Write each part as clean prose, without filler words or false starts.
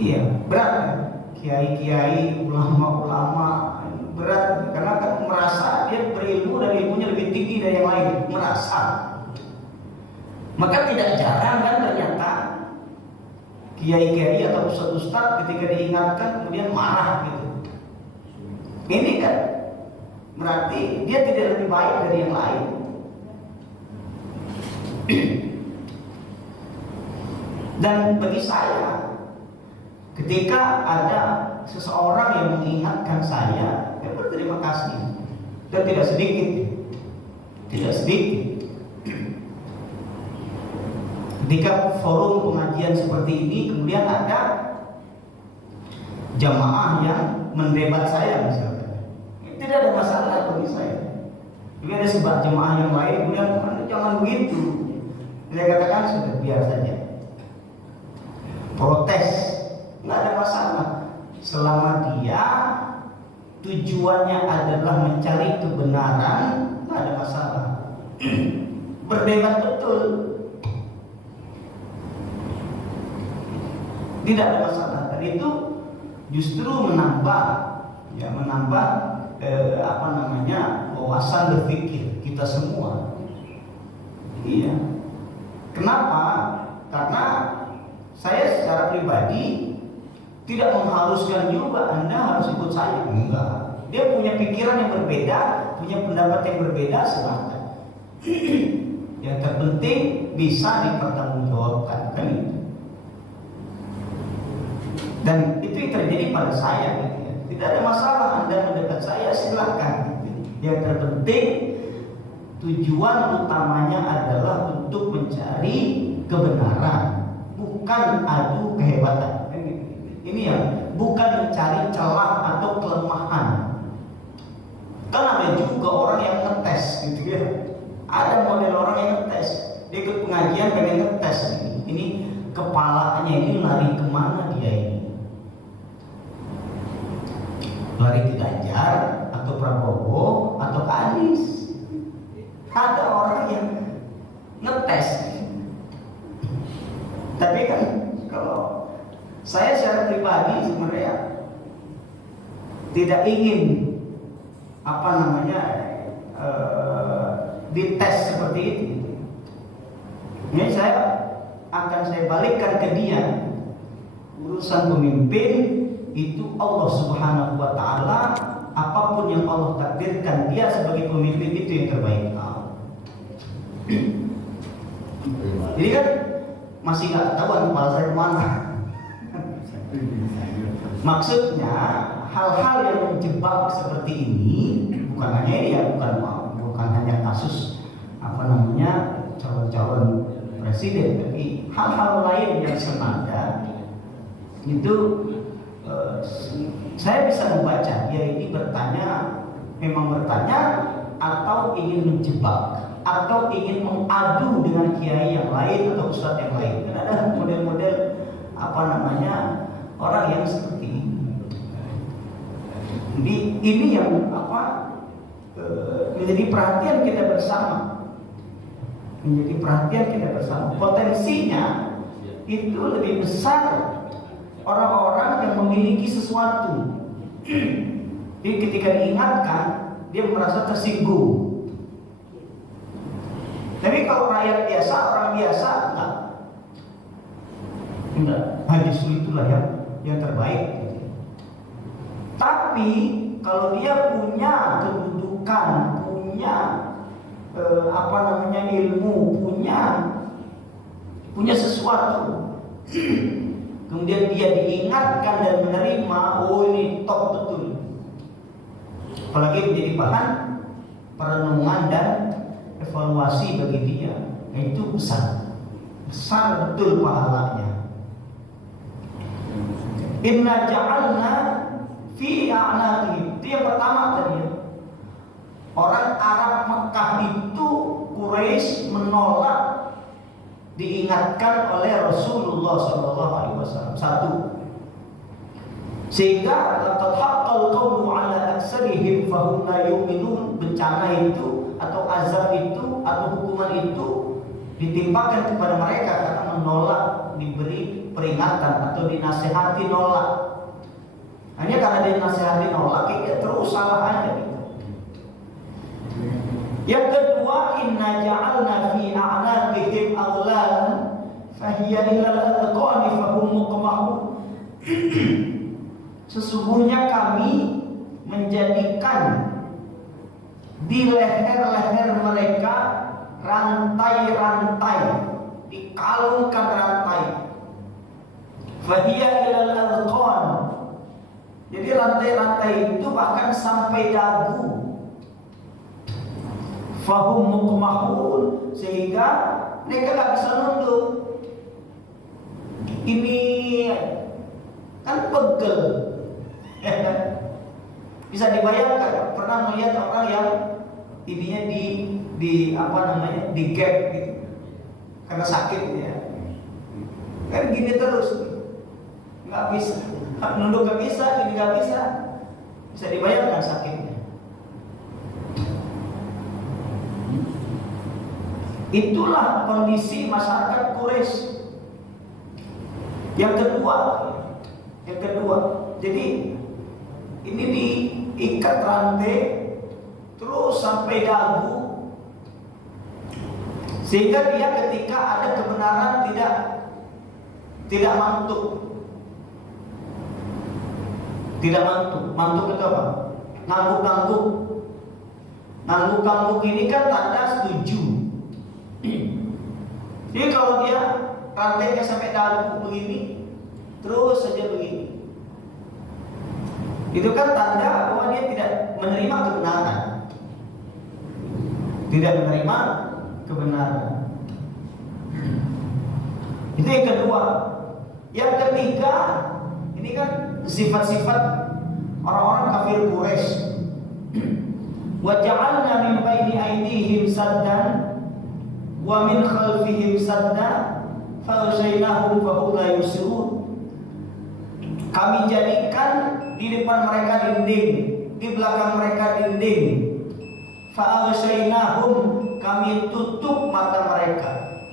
Iya, berat kan? Kiai-kiai, ulama-ulama berat karena kan merasa dia berilmu dan ilmunya lebih tinggi dari yang lain, merasa. Maka tidak jarang kan ternyata kiai-kiai atau ustaz-ustaz ketika diingatkan kemudian marah gitu. Ini kan berarti dia tidak lebih baik dari yang lain. Dan bagi saya, ketika ada seseorang yang mengingatkan saya berterima kasih, dan tidak sedikit. Ketika forum pengajian seperti ini, kemudian ada jamaah yang mendebat saya misalnya, tidak ada masalah bagi saya. Tapi ada sebab jamaah yang lain kemudian jangan begitu. Saya katakan sudah biar saja. Protes nggak ada masalah selama dia tujuannya adalah mencari kebenaran, nggak ada masalah. Berdebat betul, tidak ada masalah. Dan itu justru menambah wawasan berpikir kita semua. Iya. Kenapa? Karena saya secara pribadi tidak mengharuskan juga Anda harus ikut saya. Enggak. Dia punya pikiran yang berbeda, punya pendapat yang berbeda, silakan. Yang terpenting bisa dipertanggungjawabkan, kan itu. Dan itu yang terjadi pada saya, gitu ya. Tidak ada masalah Anda mendekat saya, silakan. Gitu. Yang terpenting tujuan utamanya adalah untuk mencari kebenaran, bukan adu kehebatan. Ini ya, bukan mencari celah atau kelemahan. Kan ada juga orang yang ngetes, gitu ya. Ada model orang yang ngetes. Dia ikut pengajian pengen ngetes ini kepalanya ini lari kemana dia ini? Lari ke Ganjar atau Prabowo atau ke Anies? Ada orang yang ngetes. Tapi kan kalau saya secara pribadi sebenarnya tidak ingin dites seperti itu. Ini akan saya balikkan ke dia. Urusan pemimpin itu Allah Subhanahu wa Ta'ala, apapun yang Allah takdirkan dia sebagai pemimpin itu yang terbaik. Jadi kan masih nggak ketahuan kepala saya kemana. Maksudnya hal-hal yang menjebak seperti ini bukan hanya ini ya, bukan hanya kasus calon-calon presiden, tapi hal-hal lain yang senada itu saya bisa membaca dia ini memang bertanya atau ingin menjebak atau ingin mengadu dengan kiai yang lain atau ustadz yang lain. Kan ada model-model orang yang seperti ini. Jadi ini yang menjadi perhatian kita bersama. Potensinya itu lebih besar orang-orang yang memiliki sesuatu. Jadi ketika diingatkan dia merasa tersinggung. Tapi kalau rakyat biasa, orang biasa enggak. Justru itulah yang terbaik. Tapi kalau dia punya kedudukan, punya ilmu, punya sesuatu, kemudian dia diingatkan dan menerima, oh ini top betul. Apalagi menjadi bahan perenungan dan evaluasi bagi dia, itu besar betul pahalanya. Inna ja'alna fi a'naqihim. Itu yang pertama tadi. Orang Arab Mekah itu Quraisy menolak diingatkan oleh Rasulullah SAW. Satu, sehingga laqad haqqal qawlu 'ala aksarihim fahum la yu'minun. Bencana itu atau azab itu atau hukuman itu ditimpakan kepada mereka karena menolak diberi peringatan atau dinasehati nolak. Hanya karena dinasehati nolak, kita terus salah aja gitu. Yang kedua, inna ja'alna fi a'naqihim aghlalan fahiya ilal adqani fahum muqmahun. Sesungguhnya kami menjadikan di leher-leher mereka rantai-rantai, dikalungkan rantai. Fahiya ilal adqan. Jadi rantai-rantai itu bahkan sampai dagu. Fahum muqmahun, sehingga mereka gak bisa nunduk. Ini kan pegel. Bisa dibayangkan, pernah melihat orang yang ininya di apa namanya, di gap gitu karena sakit ya, kan gini terus, nggak bisa nunduk, nggak bisa, ini nggak bisa. Bisa dibayangkan sakitnya. Itulah kondisi masyarakat Quraisy. Yang kedua, jadi ini diikat rantai terus sampai dagu, sehingga dia ketika ada kebenaran tidak mantuk. Tidak mantuk. Mantuk itu apa? Ngangguk-ngangguk. Ngangguk-ngangguk ini kan tanda setuju. Jadi kalau dia rantainya sampai dagu begini, terus saja begini, itu kan tanda bahwa dia tidak menerima kebenaran. Tidak menerima kebenaran. Itu yang kedua. Yang ketiga, ini kan sifat-sifat orang-orang kafir Quraisy. Wa ja'alna min baini aydihim saddan wa min khalfihim sadda fa aghayshaynahum fa hum la yusirun. Kami jadikan di depan mereka dinding, di belakang mereka dinding. Fa aghayshaynahum, kami tutup mata mereka.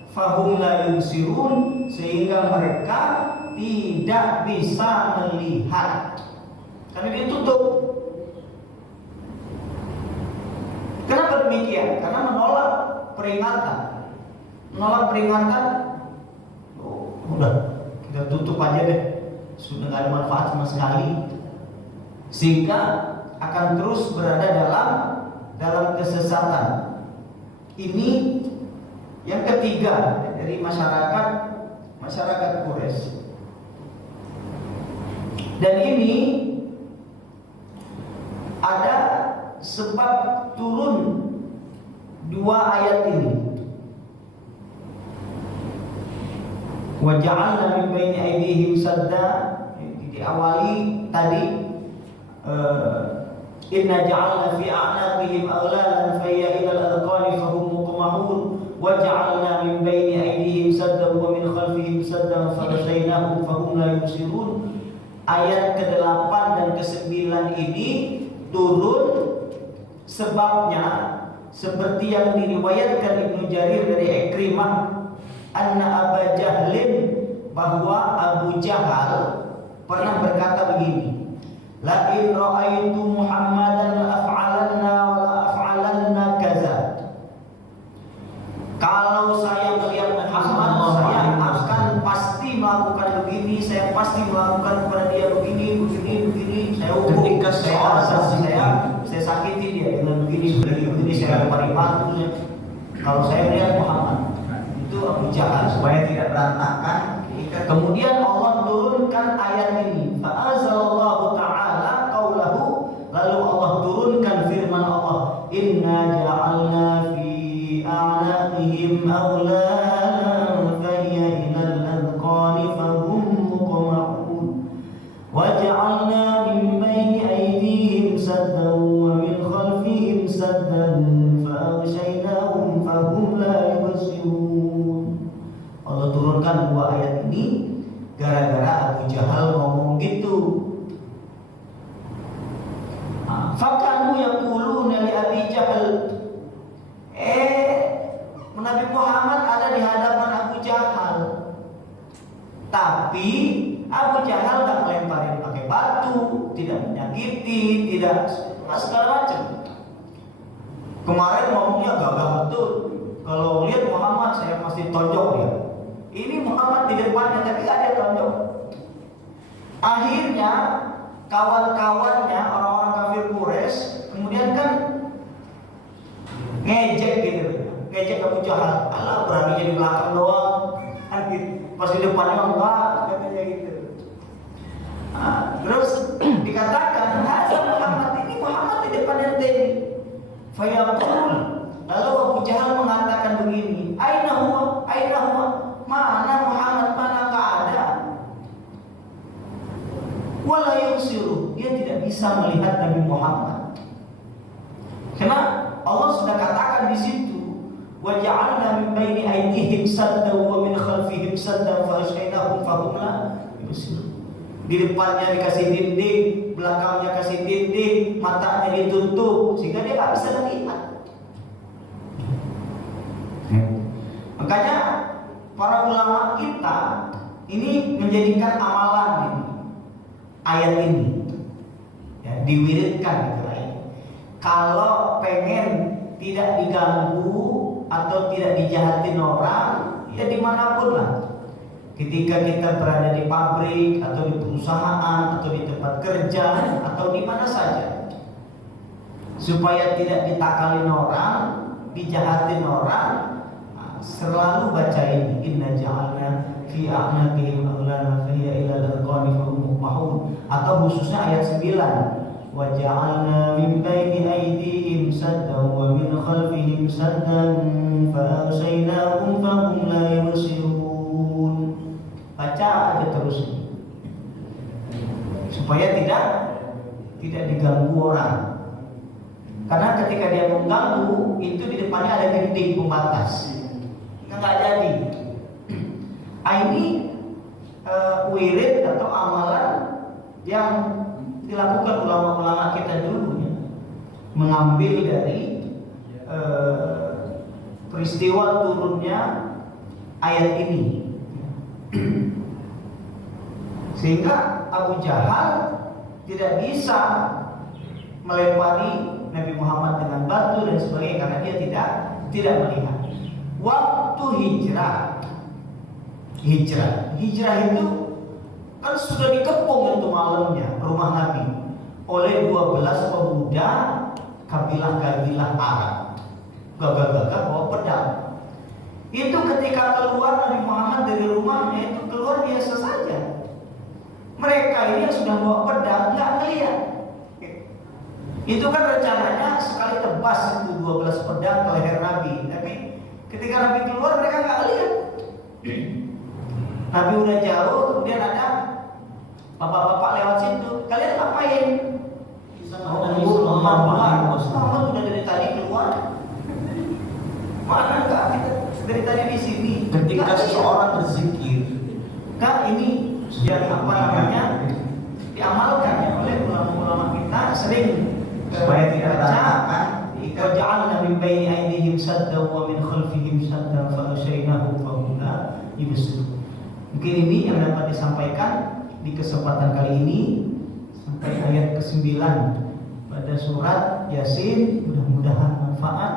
Fa hum la yusirun, sehingga mereka tidak bisa melihat. Karena ditutup. Kenapa demikian? Karena menolak peringatan. Menolak peringatan, udah kita tutup aja deh, sudah nggak ada manfaat sama sekali, sehingga akan terus berada dalam kesesatan. Ini yang ketiga dari masyarakat Quraisy. Dan ini ada sebab turun dua ayat ini. Wa ja'alna min baini aydihim sadda, diawali tadi inna ja'alna fi a'naqihim aghlalan fayya ila al-adqani fahum muqmahun wa ja'alna min baini aydihim saddan wa min khalfihim saddan faghshaynahum fahum la yubsirun. Ayat ke-8 dan ke-9 ini turun sebabnya seperti yang diriwayatkan Ibnu Jarir dari Ikrimah anna Abu Jahlin, bahwa Abu Jahal pernah berkata begini, la in ra'aitu Muhammadan la af'alanna wa la af'alanna kaza. Kalau saya melihat Muhammad, saya akan pasti melakukan begini, saya pasti melakukan kepada dia begini, saya hukum, saya sakiti dia dengan begini, saya pari-pari. Kalau saya melihat Muhammad, itu Abu Jahal, supaya tidak berantakan. Kemudian Allah turunkan ayat ini, fa'azallahu ta'ala qawlahu, lalu Allah turunkan firman Allah, inna ja'alna fi a'naqihim aghlalan fahiya ilal adqani fahum muqmahun wa ja'alna min bayni aydihim saddan wa min khalfihim saddan fa aghshaynahum fahum la yubsirun. Allah turunkan dua ayat ini gara-gara Abu Jahal ngomong gitu. Fakanu yaquluna li Abi Jahal, Nabi Muhammad ada di hadapan Abu Jahal, tapi Tapi Abu Jahal nggak melemparin pakai batu, tidak menyakiti, tidak segala macam. Kemarin ngomongnya gagah betul. Kalau lihat Muhammad saya pasti tonjok dia. Ini Muhammad di depannya tapi nggak ada tonjok. Akhirnya kawan-kawannya orang-orang kafir Quraisy kemudian kan ngejek gitu, ngejek Abu Jahal. Allah berani jadi belakang doang. Pas di depannya enggak, katanya gitu. Terus dikatakan, "Hazal Muhammad, ini Muhammad di depan ente." Fayaqul, lalu Abu Jahal mengatakan begini, "Aina huwa? Aina huwa? Mana Muhammad? Mana enggak ada?" Wala yusiru, dia tidak bisa melihat Nabi Muhammad. Karena Allah sudah katakan di situ, wa ja'alna min baini aydihim saddan wa min khalfihim saddan fa ashaynahum fa hum la yubsirun. Di depannya dikasih dinding, belakangnya kasih dinding, matanya ditutup sehingga dia nggak bisa melihat. Makanya para ulama kita ini menjadikan amalan ini, ayat ini ya, diwiridkan gitu ayat. Kalau pengen tidak diganggu atau tidak dijahatin orang, ya dimanapun lah. Ketika kita berada di pabrik atau di perusahaan atau di tempat kerja atau di mana saja, supaya tidak ditakalin orang, dijahatin orang, selalu baca ini, inna ja'alna fi a'naqihim aghlana fa hiya ila al-qani fa hum muqmahun, atau khususnya ayat 9, wa ja'alna min baini aydihim saddan wa min khalfihim saddan fa aghasaynahum fa hum la yubsirun. Baca aja terus supaya tidak diganggu orang. Karena ketika dia mengganggu, itu di depannya ada dinding pembatas, nggak jadi. Ini wirid atau amalan yang dilakukan ulama-ulama kita dulu ya, mengambil dari peristiwa turunnya ayat ini. Sehingga Abu Jahal tidak bisa melempari Nabi Muhammad dengan batu dan sebagainya karena dia tidak melihat. Waktu hijrah itu kan sudah dikepung itu malamnya rumah Nabi oleh 12 pemuda kabilah-kabilah Arab, gagah-gagah bawa pedang. Itu ketika keluar Nabi Muhammad dari rumahnya, itu keluar biasa saja. Mereka ini yang sudah bawa pedang nggak melihat. Itu kan rencananya sekali tebas itu 12 pedang ke leher Nabi. Tapi ketika Nabi keluar mereka nggak lihat. Nabi udah jauh, kemudian ada bapak-bapak lewat situ. Kalian ngapain? Muhammad udah dari tadi keluar. Mana enggak? Kita dari tadi di sini. Ketika seseorang berzikir, Kak, ini yang apa namanya diamalkan ya oleh ulama-ulama kita sering supaya tidak baca Waja'alna min baini aydihim saddan wa min khalfihim saddan fa ashaynahum fa hum la yubsirun. Mungkin ini yang dapat disampaikan di kesempatan kali ini sampai ayat ke-9 pada surat Yasin. Mudah-mudahan manfaat.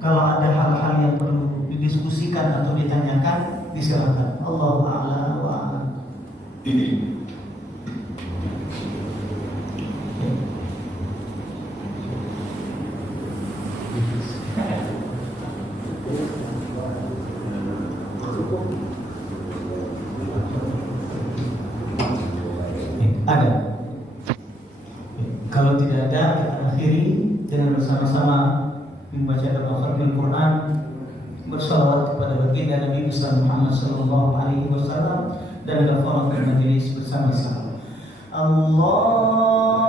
Kalau ada hal-hal yang perlu didiskusikan atau ditanyakan, disilakan. Allahu a'lam wa a'lam. Ada. Kalau tidak ada, kita akhiri dengan bersama-sama membaca doa khatimul Quran, bersalawat kepada baginda Nabi Muhammad sallallahu alaihi wasallam dan kafaratul majelis bersama-sama. Allah